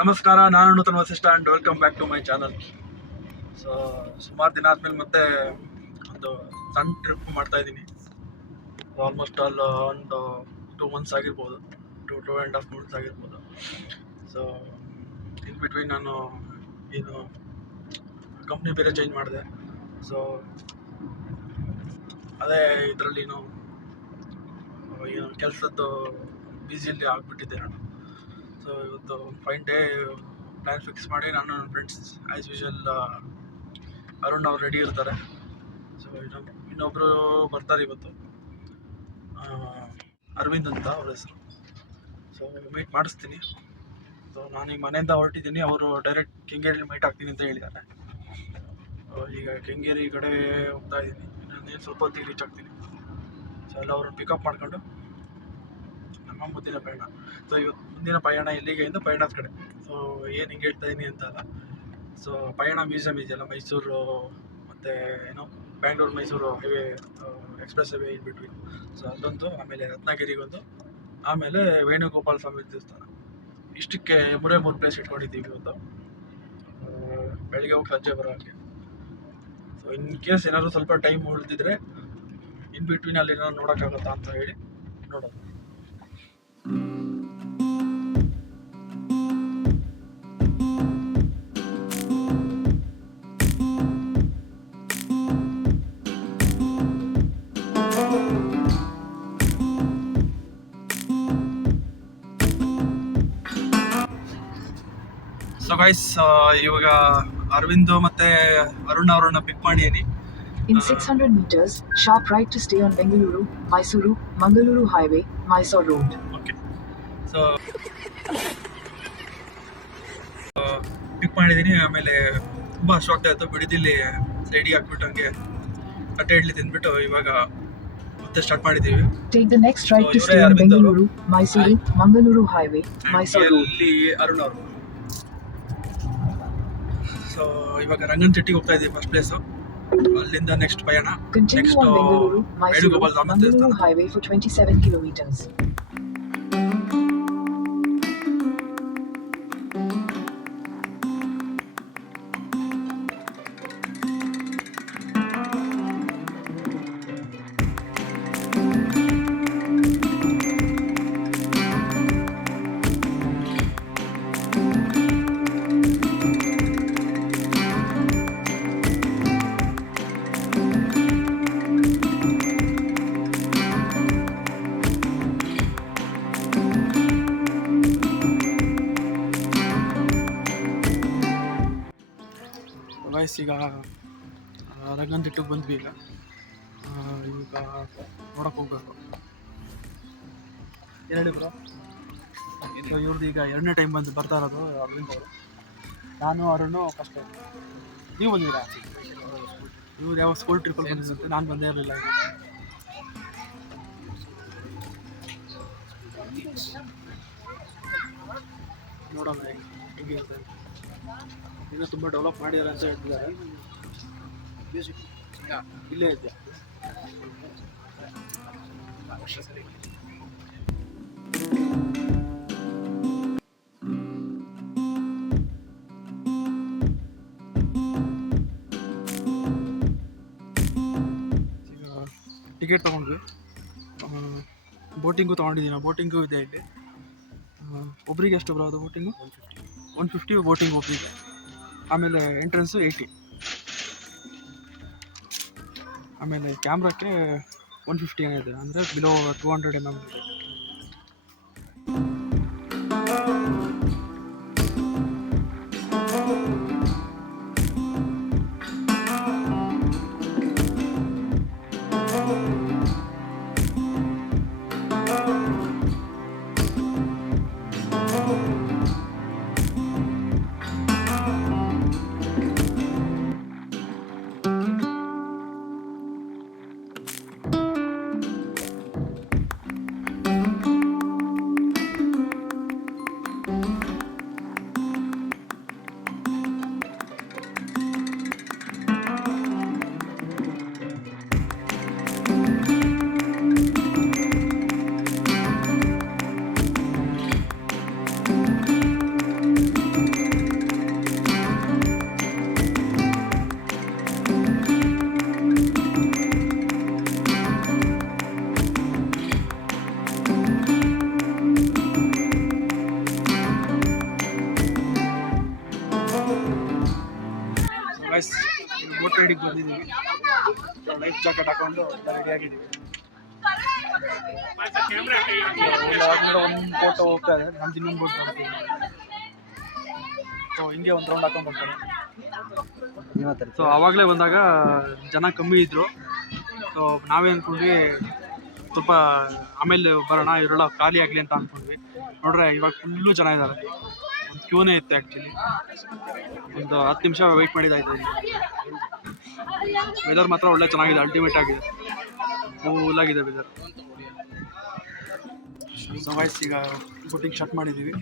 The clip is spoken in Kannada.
ನಮಸ್ಕಾರ, ನಾನು Nutana Vasishtha and welcome back to my channel. So ಸುಮಾರು ದಿನ ಆದಮೇಲೆ ಮತ್ತೆ ಒಂದು ಸಣ್ಣ ಟ್ರಿಪ್ ಮಾಡ್ತಾ ಇದ್ದೀನಿ. ಆಲ್ಮೋಸ್ಟ್ ಒಂದು 2 ಮಂತ್ಸ್ ಆಗಿರ್ಬೋದು, 2.5 ಮಂತ್ಸ್ ಆಗಿರ್ಬೋದು. ಸೊ ಇನ್ ಬಿಟ್ವೀನ್ ನಾನು ಏನು ಕಂಪ್ನಿ ಬೇರೆ ಚೇಂಜ್ ಮಾಡಿದೆ. ಸೊ ಅದೇ ಇದರಲ್ಲಿ ಏನು ಕೆಲಸದ್ದು ಬ್ಯುಸಿಯಲ್ಲಿ ಆಗಿಬಿಟ್ಟಿದ್ದೆ ನಾನು. ಸೊ ಇವತ್ತು ಫೈನ್ ಡೇ ಪ್ಲ್ಯಾನ್ ಫಿಕ್ಸ್ ಮಾಡಿ ನಾನು ನನ್ನ ಫ್ರೆಂಡ್ಸ್ ಆ್ಯಸ್ ಯೂಶುವಲ್ ಅರುಣ್ ಅವ್ರು ರೆಡಿ ಇರ್ತಾರೆ. ಸೊ ಇನ್ನೊಬ್ಬರು ಬರ್ತಾರೆ ಇವತ್ತು, ಅರವಿಂದ್ ಅಂತ ಅವ್ರ ಹೆಸರು. ಸೊ ಮೀಟ್ ಮಾಡಿಸ್ತೀನಿ. ಸೊ ನಾನೀಗ ಮನೆಯಿಂದ ಹೊರಟಿದ್ದೀನಿ. ಅವರು ಡೈರೆಕ್ಟ್ ಕೆಂಗೇರಿಲಿ ಮೀಟ್ ಆಗ್ತೀನಿ ಅಂತ ಹೇಳಿದ್ದಾರೆ. ಈಗ ಕೆಂಗೇರಿ ಕಡೆ ಹೋಗ್ತಾ ಇದ್ದೀನಿ. ನಾನೇನು ಸ್ವಲ್ಪ ಹೊತ್ತಿಗೆ ರೀಚ್ ಆಗ್ತೀನಿ. ಸೊ ಎಲ್ಲ ಅವ್ರನ್ನ ಪಿಕಪ್ ಮಾಡ್ಕೊಂಡು ನಮ್ಮ ಮುಂದಿನ ಪಯಣ. ಸೊ ಇವತ್ತು ಮುಂದಿನ ಪಯಣ ಎಲ್ಲಿಗೆ ಎಂದು ಪಯಣದ ಕಡೆ. ಸೊ ಏನು ಹಿಂಗೆ ಹೇಳ್ತಾ ಇದ್ದೀನಿ ಅಂತ ಅಲ್ಲ. ಸೊ ಪಯಣ ಮ್ಯೂಸಿಯಮ್ ಇದೆಯಲ್ಲ ಮೈಸೂರು ಮತ್ತು ಏನೋ Bangalore Mysuru highway, express highway in between. So ಅದೊಂದು, ಆಮೇಲೆ ರತ್ನಗಿರಿಗೊಂದು, ಆಮೇಲೆ ವೇಣುಗೋಪಾಲ ಸ್ವಾಮಿ ದೇವಸ್ಥಾನ. ಇಷ್ಟಕ್ಕೆ 3 ಪ್ಲೇಸ್ ಇಟ್ಕೊಂಡಿದ್ದೀವಿ ಇವತ್ತು, ಬೆಳಿಗ್ಗೆ ಹೋಗಿ ಸಂಜೆ ಬರೋ ಹಾಗೆ. ಸೊ ಇನ್ ಕೇಸ್ ಏನಾದರೂ ಸ್ವಲ್ಪ ಟೈಮ್ ಉಳಿದಿದ್ರೆ ಇನ್ ಬಿಟ್ವೀನ್ ಅಲ್ಲಿ ಏನಾದ್ರು ನೋಡೋಕ್ಕಾಗುತ್ತಾ ಅಂತ ಹೇಳಿ ನೋಡೋದು. ಸೊ ಗೈಸ್, ಇವಾಗ ಅರವಿಂದ್ ಮತ್ತೆ ಅರುಣ್ ಅವರನ್ನ ಪಿಕ್ ಮಾಡಿದ್ದೀನಿ. In 600 meters, sharp right to stay on Bengaluru, Mysuru, Mangaluru Highway, Mysore Road. Okay, so ಪಿಕ್ ಮಾಡಿದ್ದೀನಿ. ಆಮೇಲೆ ತುಂಬ ಶಾಕ್ ಆಯಿತು. ಬಿಡಿದಿಲ್ಲಿ ಸೈಡಿಗೆ ಹಾಕ್ಬಿಟ್ಟು ಹಂಗೆ ತಟ್ಟೆ ಇಡ್ಲಿ ತಿಂದ್ಬಿಟ್ಟು ಇವಾಗ ಮತ್ತೆ ಸ್ಟಾರ್ಟ್ ಮಾಡಿದ್ದೀವಿ. Take the next right to stay on Bengaluru, Mysuru, Mangaluru Highway, Mysore Road. ಇಲ್ಲಿ ಅರುಣ್ ಅವರು. ಸೊ ಇವಾಗ ರಂಗನಚೆಟ್ಟಿಗೆ ಹೋಗ್ತಾ ಇದ್ದೀವಿ ಫಸ್ಟ್ ಪ್ಲೇಸು. ಅಲ್ಲಿಂದ ನೆಕ್ಸ್ಟ್ ಪಯಣ. Continue on Bengaluru, Mysuru, Venugopala Swamy Mangaluru ದೇವಸ್ಥಾನ. Highway for 27 kilometers. ವಯಸ್ ಈಗ ರಂಗನತಿಟ್ಟಿಗೆ ಬಂದ್ವಿ. ಈಗ ನೋಡಕ್ಕೆ ಹೋಗ್ಬೇಕು. ಎರಡು ಬ್ರೋ, ಇವ್ರದ್ದು ಈಗ 2ನೇ ಟೈಮ್ ಬರ್ತಾ ಇರೋದು ಅರವಿಂದ್ ಅವರು. ನಾನು ಅರುಣು ಫಸ್ಟ್ ಟೈಮ್. ನೀವು ಬಂದಿದ್ದೀರಾ? ಇವ್ರು ಯಾವ ಸ್ಕೂಲ್ ಟ್ರಿಪ್ಪಲ್ಲಿ ಬಂದಿದ್ದಂತೆ, ನಾನು ಬಂದೇ ಇರಲಿಲ್ಲ. ನೋಡೋಣ ಹೇಗೆ ಇರುತ್ತೆ. ಇನ್ನೂ ತುಂಬ ಡೆವಲಪ್ ಮಾಡಿದ್ದಾರೆ ಅಂತ ಹೇಳ್ತಿದ್ದಾರೆ. ಇಲ್ಲೇ ಇದೆ. ಈಗ ಟಿಕೆಟ್ ತೊಗೊಂಡ್ವಿ. ಬೋಟಿಂಗು ತೊಗೊಂಡಿದ್ದೀನಿ. ಬೋಟಿಂಗು ಇದೆ ಇಲ್ಲಿ. ಒಬ್ರಿಗೆ ಎಷ್ಟು ಬರೋದು ಬೋಟಿಂಗು? 150 ಬೋಟಿಂಗ್ ಒಬ್ಬರಿಗೆ. ಆಮೇಲೆ ಎಂಟ್ರೆನ್ಸು 80. ಆಮೇಲೆ ಕ್ಯಾಮ್ರಾಕ್ಕೆ 150 ಏನಿದೆ, ಅಂದರೆ ಬಿಲೋ 200 mm ಇದೆ. ಗೈಸ್ ಬೋಟ್ ರೈಡಿಗೆ ಬಂದಿದ್ದೀವಿ. ಲೈಫ್ ಜಾಕೆಟ್ ಹಾಕೊಂಡು ರೆಡಿ ಆಗಿದ್ದೀವಿ. ಒಂದು ಫೋಟೋ ಹೋಗ್ತಾ ಇದೆ, ನಮ್ದು ಇನ್ನೊಂದು ಬೋಟ್ ಬರ್ತೀವಿ. ಸೊ ಹಿಂಗೆ ಒಂದು ರೌಂಡ್ ಹಾಕೊಂಡು ಬರ್ತಾರೆ. ಸೊ ಆವಾಗಲೇ ಬಂದಾಗ ಜನ ಕಮ್ಮಿ ಇದ್ದರು. ಸೊ ನಾವೇ ಅಂದ್ಕೊಂಡ್ವಿ ಸ್ವಲ್ಪ ಆಮೇಲೆ ಬರೋಣ, ಇವರೆಲ್ಲ ಖಾಲಿ ಆಗಲಿ ಅಂತ ಅಂದ್ಕೊಂಡ್ವಿ. ನೋಡ್ರೆ ಇವಾಗ ಫುಲ್ಲು ಜನ ಇದ್ದಾರೆ. ಒಂದು ಕ್ಯೂನೇ ಇತ್ತು ಆ್ಯಕ್ಚುಲಿ. ಒಂದು 10 ನಿಮಿಷ ವೆಯ್ಟ್ ಮಾಡಿದ್ದಾಯಿತು. ವೆದರ್ ಮಾತ್ರ ಒಳ್ಳೆ ಚೆನ್ನಾಗಿದೆ, ಅಲ್ಟಿಮೇಟ್ ಆಗಿದೆ, ಕೂಲಾಗಿದೆ ವೆದರ್. ಸೊ ಗೈಸ್ ಈಗ ಬೋಟಿಂಗ್ ಸ್ಟಾರ್ಟ್ ಮಾಡಿದ್ದೀವಿ.